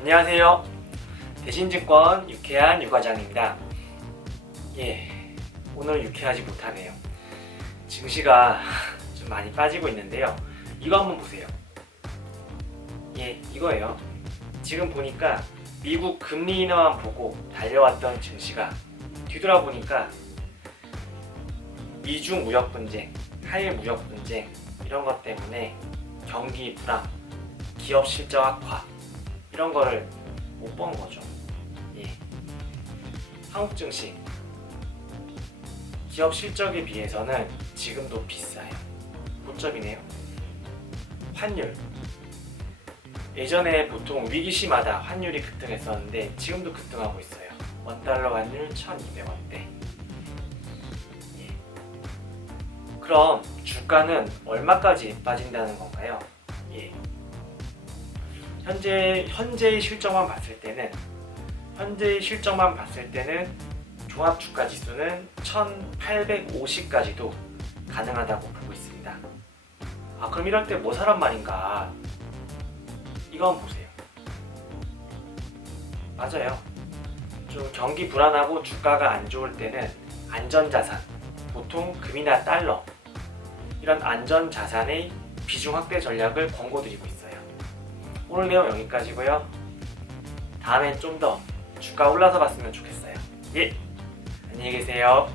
안녕하세요. 대신증권 유쾌한 유과장입니다. 예, 오늘 유쾌하지 못하네요. 증시가 좀 많이 빠지고 있는데요. 이거 한번 보세요. 예, 이거예요. 지금 보니까 미국 금리 인하만 보고 달려왔던 증시가 뒤돌아보니까 미중 무역 분쟁, 한일 무역 분쟁 이런 것 때문에 경기 불황, 기업 실적 악화 이런 거를 못 본 거죠. 예. 한국 증시 기업 실적에 비해서는 지금도 비싸요. 고점이네요. 환율 예전에 보통 위기시마다 환율이 급등했었는데 지금도 급등하고 있어요. 원달러 환율 1,200원대. 예. 그럼 주가는 얼마까지 빠진다는 건가요? 예. 현재 현재의 실적만 봤을 때는 현재의 실적만 봤을 때는 종합 주가 지수는 1,850까지도 가능하다고 보고 있습니다. 아 그럼 이럴 때 뭐 사란 말인가? 한번 보세요. 맞아요. 좀 경기 불안하고 주가가 안 좋을 때는 안전자산, 보통 금이나 달러 이런 안전자산의 비중 확대 전략을 권고드리고 있어요. 오늘 내용 여기까지고요. 다음엔 좀더 주가 올라서 봤으면 좋겠어요. 예, 안녕히 계세요.